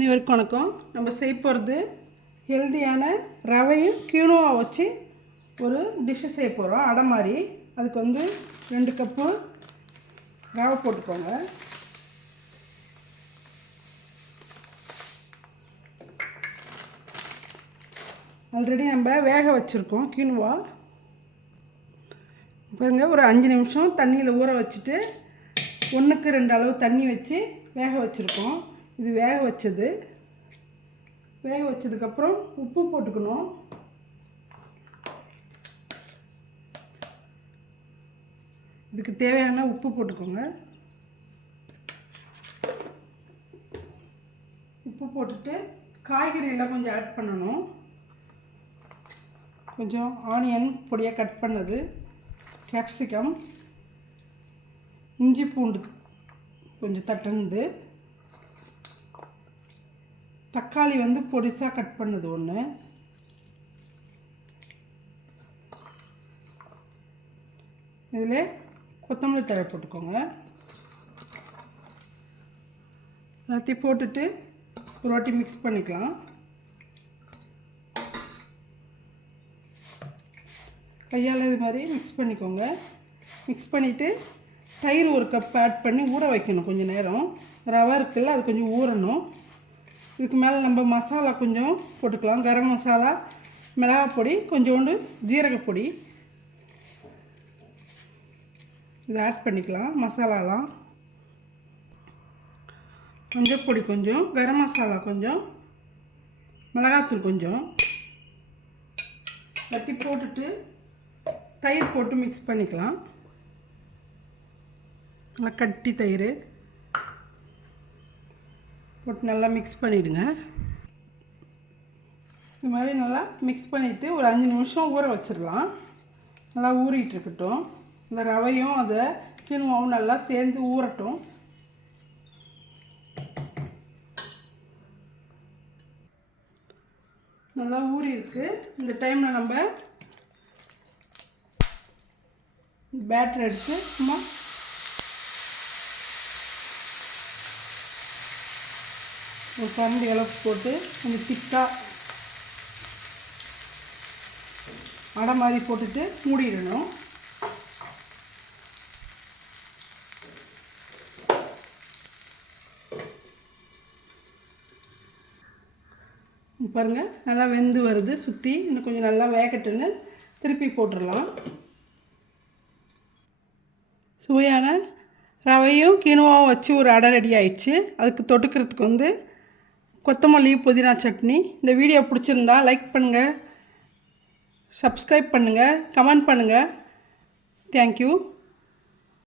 அனைவருக்கும் வணக்கம். நம்ம செய்ய போகிறது ஹெல்தியான ரவையும் கீனோவா வச்சு ஒரு டிஷ்ஷு செய்ய போகிறோம், அடை மாதிரி. அதுக்கு 2 கப்பு ரவை போட்டுக்கோங்க. ஆல்ரெடி நம்ம வேக வச்சுருக்கோம் கீனோவா. பாருங்க, ஒரு 5 நிமிஷம் தண்ணியில் ஊற வச்சுட்டு 1க்கு 2 அளவு தண்ணி வச்சு வேக வச்சுருக்கோம். இது வேக வச்சதுக்கப்புறம் உப்பு போட்டுக்கணும். இதுக்கு தேவையான உப்பு போட்டுக்கோங்க. உப்பு போட்டுட்டு காய்கறியெல்லாம் கொஞ்சம் ஆட் பண்ணணும். கொஞ்சம் ஆனியன் பொடியாக கட் பண்ணது, கேப்சிகம், இஞ்சி பூண்டு கொஞ்சம் தட்டுனது, தக்காளி பொடிசாக கட் பண்ணது 1, இதில் கொத்தமல்லி தழை போட்டுக்கோங்க. எல்லாத்தையும் போட்டுட்டு ஒரு வாட்டி மிக்ஸ் பண்ணிக்கலாம். கையால் இது மாதிரி மிக்ஸ் பண்ணிக்கோங்க. மிக்ஸ் பண்ணிவிட்டு தயிர் 1 கப் ஆட் பண்ணி ஊற வைக்கணும் கொஞ்சம் நேரம். ரவை இருக்குல்ல, அது கொஞ்சம் ஊறணும். இதுக்கு மேலே நம்ம மசாலா கொஞ்சம் போட்டுக்கலாம். கரம் மசாலா, மிளகாய் பொடி, கொஞ்சோண்டு ஜீரகப்பொடி இதை ஆட் பண்ணிக்கலாம். மசாலாலாம் மஞ்சள் பொடி கொஞ்சம், கரம் மசாலா கொஞ்சம், மிளகாத்தூள் கொஞ்சம் எல்லாத்தையும் போட்டுட்டு தயிர் போட்டு மிக்ஸ் பண்ணிக்கலாம். நல்லா கட்டி தயிர் போட்டு நல்லா மிக்ஸ் பண்ணிவிடுங்க. இது மாதிரி நல்லா மிக்ஸ் பண்ணிவிட்டு ஒரு 5 நிமிஷம் ஊற வச்சிடலாம். நல்லா ஊறிட்டு இருக்கட்டும். இந்த ரவையும் அதை கீனோவாவும் நல்லா சேர்ந்து ஊறட்டும். நல்லா ஊறி இருக்கு. இந்த டைமில் நம்ம பேட்டர் எடுத்து சும்மா ஒரு கரண்டி அளவுக்கு போட்டு கொஞ்சம் திக்காக அடை மாதிரி போட்டுட்டு மூடிடணும். பாருங்கள், நல்லா வெந்து வருது. சுற்றி இன்னும் கொஞ்சம் நல்லா வேகட்டுன்னு திருப்பி போட்டுடலாம். சுவையான ரவையும் கீனோவாவும் வச்சு ஒரு அடை ரெடி ஆயிடுச்சு. அதுக்கு தொட்டுக்கிறதுக்கு கொத்தமல்லி, புதினா சட்னி. இந்த வீடியோ பிடிச்சிருந்தா லைக் பண்ணுங்கள், சப்ஸ்கிரைப் பண்ணுங்கள், கமெண்ட் பண்ணுங்கள். தேங்க்யூ.